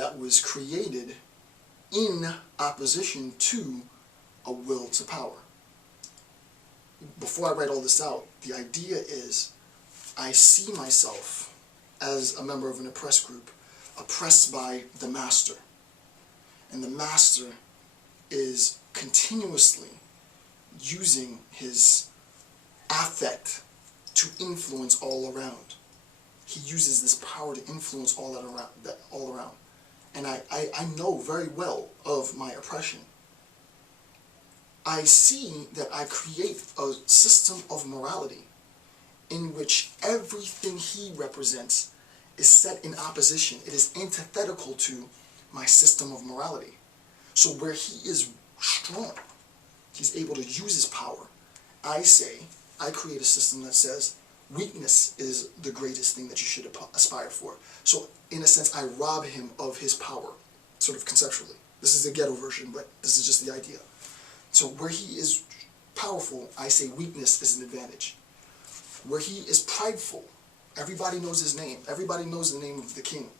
that was created in opposition to a will to power. Before I write all this out, the idea is I see myself as a member of an oppressed group, oppressed by the master. And the master is continuously using his affect to influence all around. He uses this power to influence all around. And I know very well of my oppression. I see that I create a system of morality in which everything he represents is set in opposition. It is antithetical to my system of morality. So where he is strong, he's able to use his power. I create a system that says weakness is the greatest thing that you should aspire for. So in a sense, I rob him of his power, sort of conceptually. This is the ghetto version, but this is just the idea. So where he is powerful, I say weakness is an advantage. Where he is prideful, everybody knows his name. Everybody knows the name of the king,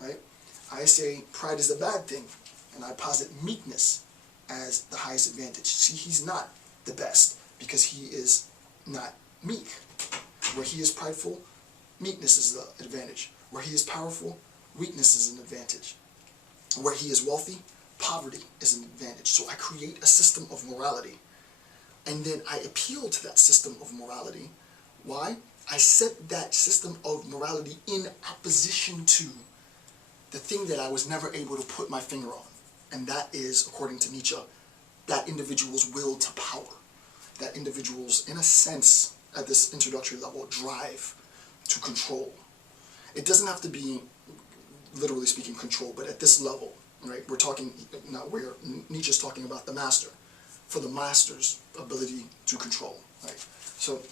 right? I say pride is a bad thing, and I posit meekness as the highest advantage. See, he's not the best because he is not meek. Where he is prideful, meekness is the advantage. Where he is powerful, weakness is an advantage. Where he is wealthy, poverty is an advantage. So I create a system of morality, and then I appeal to that system of morality. Why? I set that system of morality in opposition to the thing that I was never able to put my finger on. And that is, according to Nietzsche, that individual's will to power. That individual's, in a sense, at this introductory level, drive to control. It doesn't have to be, literally speaking, control, but at this level, right? We're talking, now where Nietzsche's talking about the master, for the master's ability to control, right? So,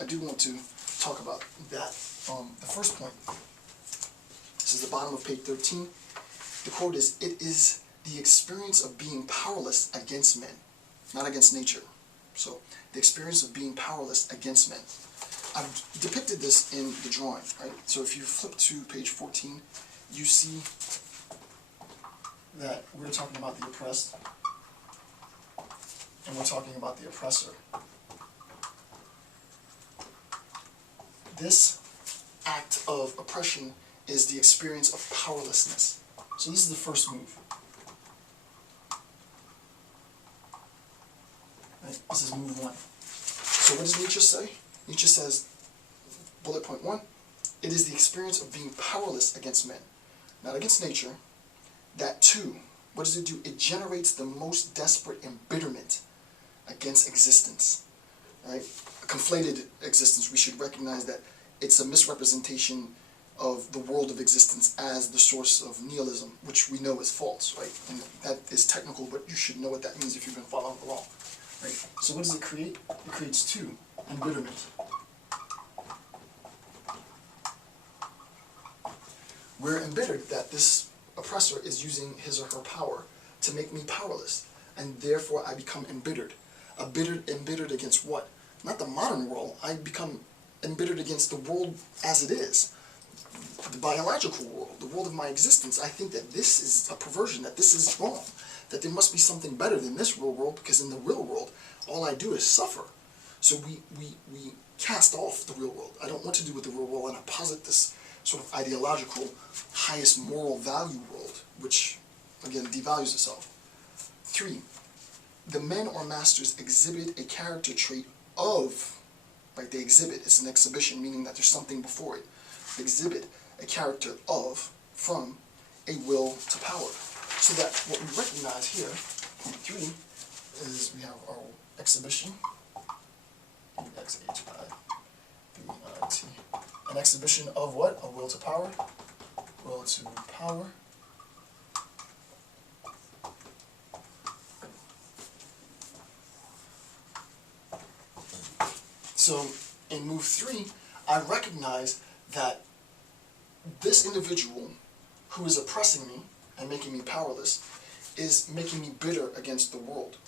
I do want to talk about that. The first point, this is the bottom of page 13. The quote is, "It is the experience of being powerless against men," not against nature. So, the experience of being powerless against men. I've depicted this in the drawing, right? So if you flip to page 14, you see that we're talking about the oppressed, and we're talking about the oppressor. This act of oppression is the experience of powerlessness. So this is the first move. Right? This is move one. So what does Nietzsche say? Nietzsche says, bullet point 1, it is the experience of being powerless against men, not against nature. That too, what does it do? It generates the most desperate embitterment against existence. Right? A conflated existence. We should recognize that it's a misrepresentation of the world of existence as the source of nihilism, which we know is false, right? And that is technical, but you should know what that means if you've been following along. Right? So what does it create? It creates two, embitterment. We're embittered that this oppressor is using his or her power to make me powerless, and therefore I become embittered. Embittered against what? Not the modern world. I become embittered against the world as it is. The biological world, the world of my existence. I think that this is a perversion, that this is wrong, that there must be something better than this real world, because in the real world, all I do is suffer. So we cast off the real world. I don't want to do with the real world, and I posit this sort of ideological, highest moral value world, which, again, devalues itself. 3, the men or masters exhibit a character trait of, right, they exhibit, it's an exhibition, meaning that there's something before it. Exhibit a character of, from, a will to power. So that what we recognize here, point 3, is we have our exhibition, E-X-H-I-B-I-T, an exhibition of what? A will to power. Will to power. So in move 3, I recognize that this individual who is oppressing me and making me powerless is making me bitter against the world.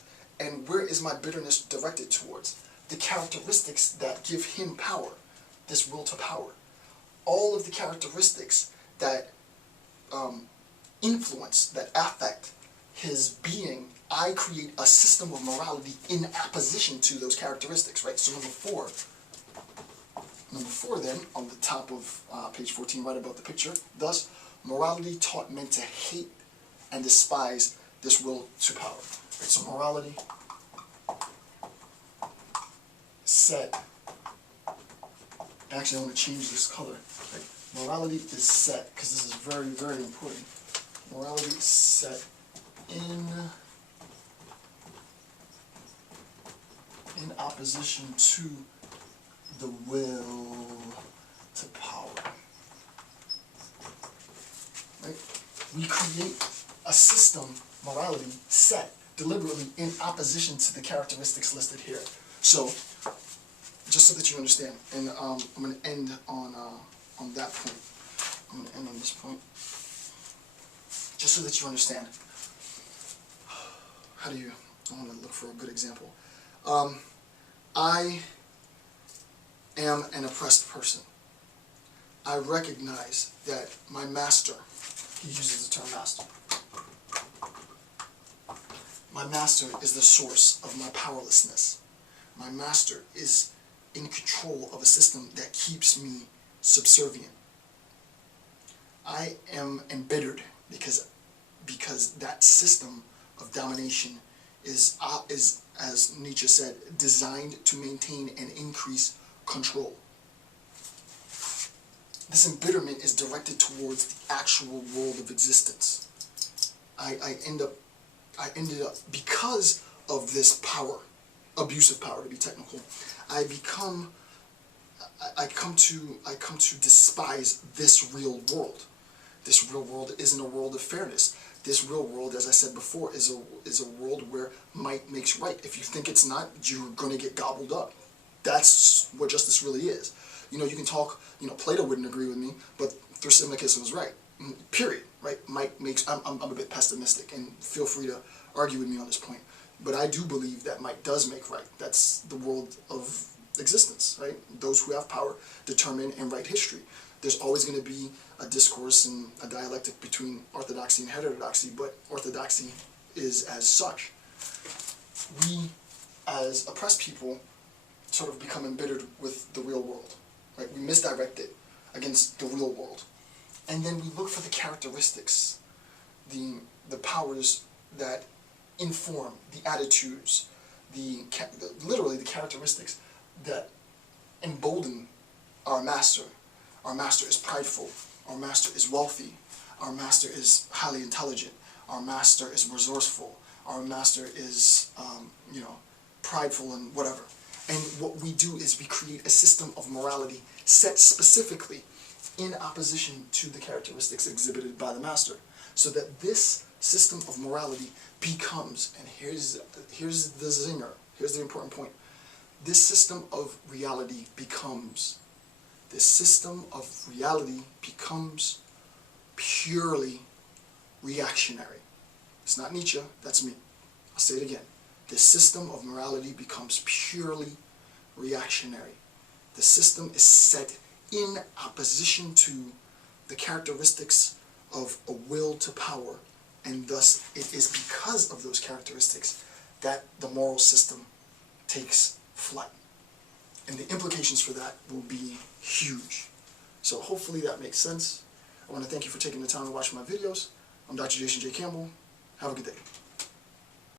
And where is my bitterness directed towards? The characteristics that give him power, this will to power. All of the characteristics that influence, that affect his being, I create a system of morality in opposition to those characteristics, right? So number four then, on the top of page 14, right above the picture, thus, morality taught men to hate and despise this will to power. Right? So morality set, actually I want to change this color. Right? Morality is set, because this is very, very important. Morality is set in opposition to the will to power. Right? We create a system, morality, set deliberately in opposition to the characteristics listed here. So, just so that you understand, and I'm going to end on that point. I'm going to end on this point. Just so that you understand. I want to look for a good example. I am an oppressed person. I recognize that my master, he uses the term master, my master is the source of my powerlessness. My master is in control of a system that keeps me subservient. I am embittered because that system of domination is, as Nietzsche said, designed to maintain and increase control. This embitterment is directed towards the actual world of existence. I ended up, because of this power, abusive power to be technical, I come to despise this real world. This real world isn't a world of fairness. This real world, as I said before, is a world where might makes right. If you think it's not, you're going to get gobbled up. That's what justice really is. You can talk, Plato wouldn't agree with me, but Thrasymachus was right. Period. Right? Might makes, I'm a bit pessimistic, and feel free to argue with me on this point. But I do believe that might does make right. That's the world of existence, right? Those who have power determine and write history. There's always going to be a discourse and a dialectic between orthodoxy and heterodoxy, but orthodoxy is as such. We, as oppressed people, sort of become embittered with the real world, right? We misdirect it against the real world. And then we look for the characteristics, the powers that inform the attitudes, literally the characteristics that embolden our master. Our master is prideful. Our master is wealthy. Our master is highly intelligent. Our master is resourceful. Our master is, prideful and whatever. And what we do is we create a system of morality set specifically in opposition to the characteristics exhibited by the master, so that this system of morality becomes, and here's the zinger, here's the important point, this system of reality becomes purely reactionary. It's not Nietzsche, that's me. I'll say it again. This system of morality becomes purely reactionary. The system is set in opposition to the characteristics of a will to power, and thus it is because of those characteristics that the moral system takes flight. And the implications for that will be huge. So hopefully that makes sense. I want to thank you for taking the time to watch my videos. I'm Dr. Jason J. Campbell. Have a good day.